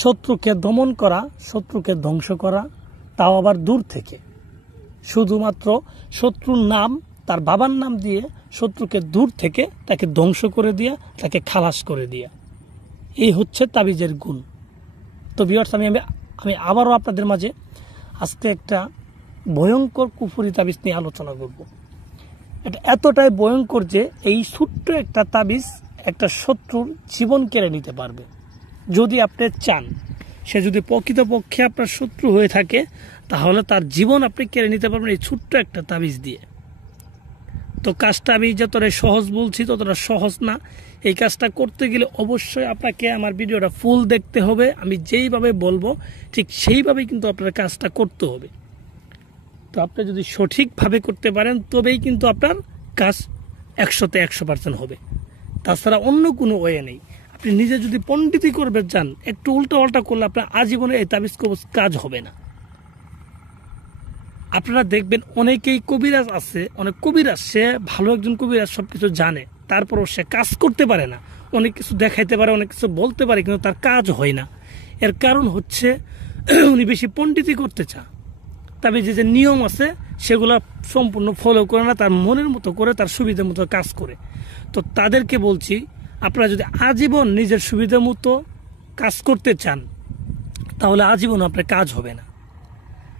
শত্রুকে দমন করা, শত্রুকে ধ্বংস করা, তাও আবার দূর থেকে। শুধুমাত্র শত্রুর নাম, তার বাবার নাম দিয়ে শত্রুকে দূর থেকে তাকে ধ্বংস করে দিয়া, তাকে খালাস করে দিয়া। এই হচ্ছে তাবিজের গুণ। তো ভিউয়ার্স, আমি আবারও আপনাদের মাঝে আজকে একটা ভয়ঙ্কর কুফরি তাবিজ নিয়ে আলোচনা করব। এটা এতটাই ভয়ঙ্কর যে এই ছোট্ট একটা তাবিজ একটা শত্রুর জীবন কেড়ে নিতে পারবে। যদি আপনি চান সে যদি প্রকৃতপক্ষে আপনার শত্রু হয়ে থাকে, তাহলে তার জীবন আপনি কেড়ে নিতে পারবেন এই ছোট্ট একটা তাবিজ দিয়ে। তো কাজটা আমি যতটা সহজ বলছি ততটা সহজ না। এই কাজটা করতে গেলে অবশ্যই আপনাকে আমার ভিডিওটা ফুল দেখতে হবে। আমি যেইভাবে বলবো ঠিক সেইভাবেই কিন্তু আপনার কাজটা করতে হবে। তো আপনি যদি সঠিকভাবে করতে পারেন তবেই কিন্তু আপনার কাজ 100-তে 100% হবে। তাছাড়া অন্য কোনো ওয়ে নেই। আপনি নিজে যদি পণ্ডিতি করবে চান, একটু উল্টো পাল্টা করলে আপনার আজীবনে এই তাবিজ কবজ কাজ হবে না। আপনারা দেখবেন অনেকেই কবিরাজ আছে, অনেক কবিরাজ, সে ভালো একজন কবিরাজ, সবকিছু জানে, তারপরও সে কাজ করতে পারে না। অনেক কিছু দেখাইতে পারে, অনেক কিছু বলতে পারে, কিন্তু তার কাজ হয় না। এর কারণ হচ্ছে উনি বেশি পণ্ডিতি করতে চান। তবে যে নিয়ম আছে সেগুলো সম্পূর্ণ ফলো করে না, তার মনের মতো করে, তার সুবিধা মতো কাজ করে। তো তাদেরকে বলছি, আপনারা যদি আজীবন নিজের সুবিধা মতো কাজ করতে চান, তাহলে আজীবন আপনার কাজ হবে না।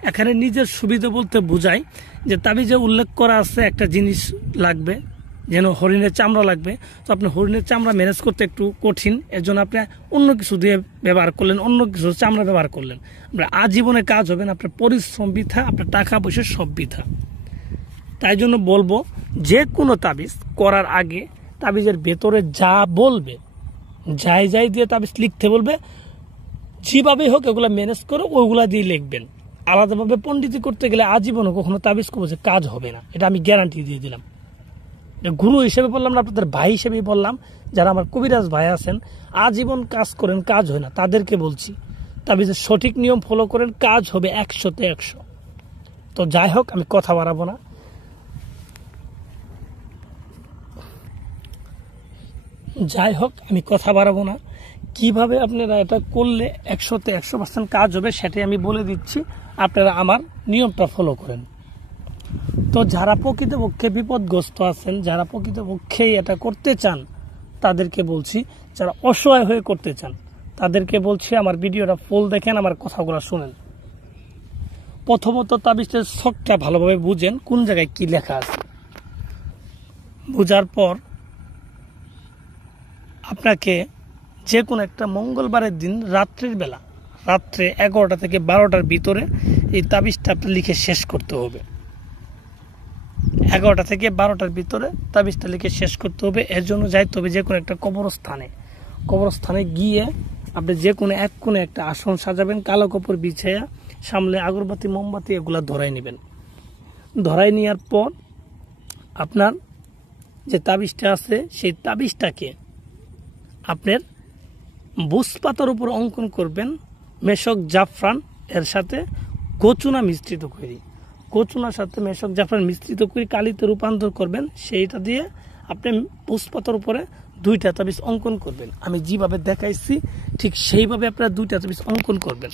এখানে নিজের সুবিধা বলতে বোঝায় যে তাবিজে উল্লেখ করা আছে একটা জিনিস লাগবে, যেন হরিণের চামড়া লাগবে। তো আপনি হরিণের চামড়া ম্যানেজ করতে একটু কঠিন, এর জন্য আপনি অন্য কিছু দিয়ে ব্যবহার করলেন, অন্য কিছু চামড়া ব্যবহার করলেন। আপনার আজীবনে কাজ হবে না, আপনার পরিশ্রম বৃথা, আপনার টাকা পয়সা সব বৃথা। তাই জন্য বলবো, যে কোনো তাবিজ করার আগে তাবিজের ভেতরে যা বলবে, যাই দিয়ে তাবিজ লিখতে বলবে, যেভাবে হোক এগুলো ম্যানেজ করে ওইগুলা দিয়ে লিখবেন। আলাদাভাবে পণ্ডিতি করতে গেলে আজীবনও কখনো তাবিজ কবজে কাজ হবে না, এটা আমি গ্যারান্টি দিয়ে দিলাম। গুরু হিসেবে বললাম না, আপনাদের ভাই হিসেবেই বললাম। যারা আমার কবিরাজ ভাই আছেন, আজীবন কাজ করেন, কাজ হয় না, তাদেরকে বলছি তাবিজের সঠিক নিয়ম ফলো করেন, কাজ হবে 100-তে 100। তো যাই হোক, আমি কথা বাড়াবো না। কিভাবে আপনারা এটা করলে 100-তে 100% কাজ হবে সেটাই আমি বলে দিচ্ছি। আপনারা আমার নিয়মটা ফলো করেন। তো যারা প্রকৃতপক্ষে বিপদগ্রস্ত আছেন, যারা প্রকৃতপক্ষে এটা করতে চান, তাদেরকে বলছি, যারা অসহায় হয়ে করতে চান তাদেরকে বলছি আমার ভিডিওটা ফুল দেখেন, আমার কথাগুলো শুনেন। প্রথমত তাবিজের ছকটা ভালোভাবে বুঝেন, কোন জায়গায় কি লেখা আছে। বুঝার পর আপনাকে যে কোনো একটা মঙ্গলবারের দিন রাত্রের বেলা, রাত্রে 11টা থেকে 12টার ভিতরে এই তাবিজটা আপনি লিখে শেষ করতে হবে। 11টা থেকে 12টার ভিতরে তাবিজটা লিখে শেষ করতে হবে। এর জন্য যাইতে হবে যে কোনো একটা কবরস্থানে গিয়ে আপনি যে কোনো এক কোণে একটা আসন সাজাবেন, কালো কাপড় বিছাইয়া, সামনে আগরবাতি মোমবাতি এগুলা ধরাই নেবেন। ধরাই নেওয়ার পর আপনার যে তাবিজটা আছে সেই তাবিজটাকে আপনার বুঝপাতার উপর অঙ্কন করবেন, মেশক জাফরান এর সাথে কচুনা মিশ্রিত করি, কচুনার সাথে মেশক জাফরান মিশ্রিত করে কালিতে রূপান্তর করবেন। সেইটা দিয়ে আপনি বুঝপাতার উপরে 2টা তাবিজ অঙ্কন করবেন। আমি যেভাবে দেখাইছি ঠিক সেইভাবে আপনারা 2টা তাবিজ অঙ্কন করবেন।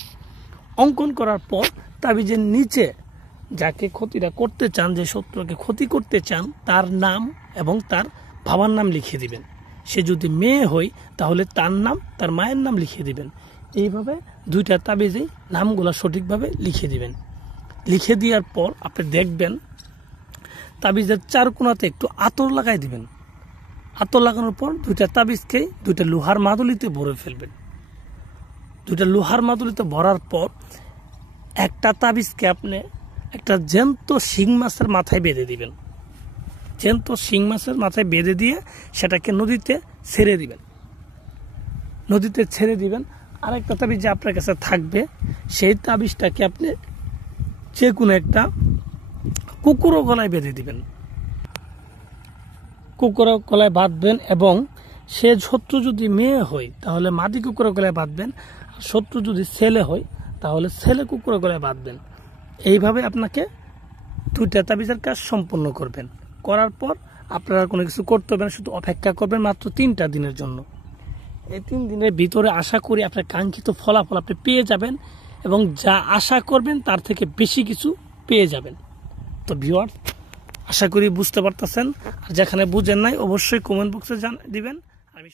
অঙ্কন করার পর তাবিজের নিচে যাকে ক্ষতিটা করতে চান, যে শত্রুকে ক্ষতি করতে চান, তার নাম এবং তার বাবার নাম লিখে দিবেন। সে যদি মেয়ে হয় তাহলে তার নাম, তার মায়ের নাম লিখে দিবেন। এইভাবে 2টা তাবিজে নামগুলো সঠিকভাবে লিখে দিবেন। লিখে দেওয়ার পর আপনি দেখবেন তাবিজের 4 কোণাতে একটু আতর লাগাই দিবেন। আতর লাগানোর পর 2টা তাবিজকে 2টা লোহার মাদুলিতে ভরে ফেলবেন। 2টা লোহার মাদুলিতে ভরার পর একটা তাবিজকে আপনি একটা জ্যান্ত শিং মাছের মাথায় বেঁধে দিবেন। জ্যান্ত শিং মাছের মাথায় বেঁধে দিয়ে সেটাকে নদীতে ছেড়ে দিবেন। আরেকটা তাবিজ যে আপনার কাছে থাকবে, সেই তাবিজটাকে আপনি যে কোনো একটা কুকুরও গলায় বেঁধে দিবেন। কুকুরও গলায় বাঁধবেন, এবং সে শত্রু যদি মেয়ে হয় তাহলে মাদি কুকুরের গলায় বাঁধবেন, আর শত্রু যদি ছেলে হয় তাহলে ছেলে কুকুরের গলায় বাঁধবেন। এইভাবে আপনাকে 2টা তাবিজের কাজ সম্পূর্ণ করবেন। করার পর আপনারা কোনো কিছু করতে হবে না, শুধু অপেক্ষা করবেন মাত্র 3টা দিনের জন্য। এই 3 দিনের ভিতরে আশা করি আপনার কাঙ্ক্ষিত ফলাফল আপনি পেয়ে যাবেন এবং যা আশা করবেন তার থেকে বেশি কিছু পেয়ে যাবেন। তো ভিউয়ার্স, আশা করি বুঝতে পারতেছেন, আর যেখানে বুঝেন নাই অবশ্যই কমেন্ট বক্সে দিবেন। আমি